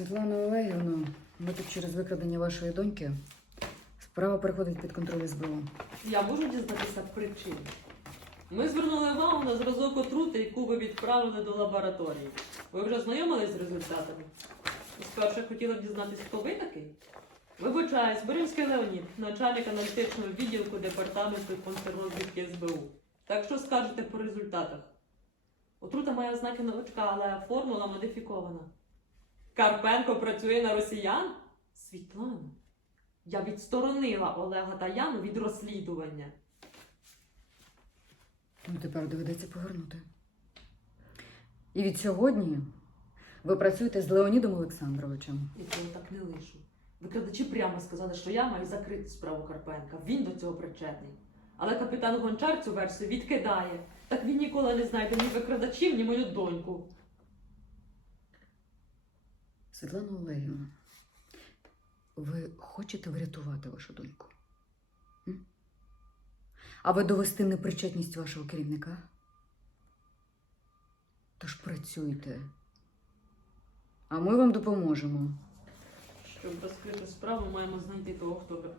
Світлана Олегівна, ми тут через викрадення вашої доньки. Справа переходить під контроль СБУ. Я можу дізнатися причину. Ми звернули увагу на зразок отрути, яку ви відправили до лабораторії. Ви вже знайомились з результатами? Спершу хотіла б дізнатися, хто ви такий? Вибачаюсь, Боримський Леонід, начальник аналітичного відділку департаменту контррозвідки СБУ. Так що скажете по результатах? Отрута має ознаки новачка, але формула модифікована. Карпенко працює на росіян? Світлана. Я відсторонила Олега та Яну від розслідування. Ну, тепер доведеться повернути. І від сьогодні ви працюєте з Леонідом Олександровичем. Я цього так не лишу. Викрадачі прямо сказали, що я маю закрити справу Карпенка. Він до цього причетний. Але капітан Гончар цю версію відкидає. Так він ніколи не знайде ні викрадачів, ні мою доньку. Світлана Олегівна, ви хочете врятувати вашу доньку? М? А ви довести непричетність вашого керівника? Тож працюйте. А ми вам допоможемо. Щоб розкрити справу, маємо знайти того, хто.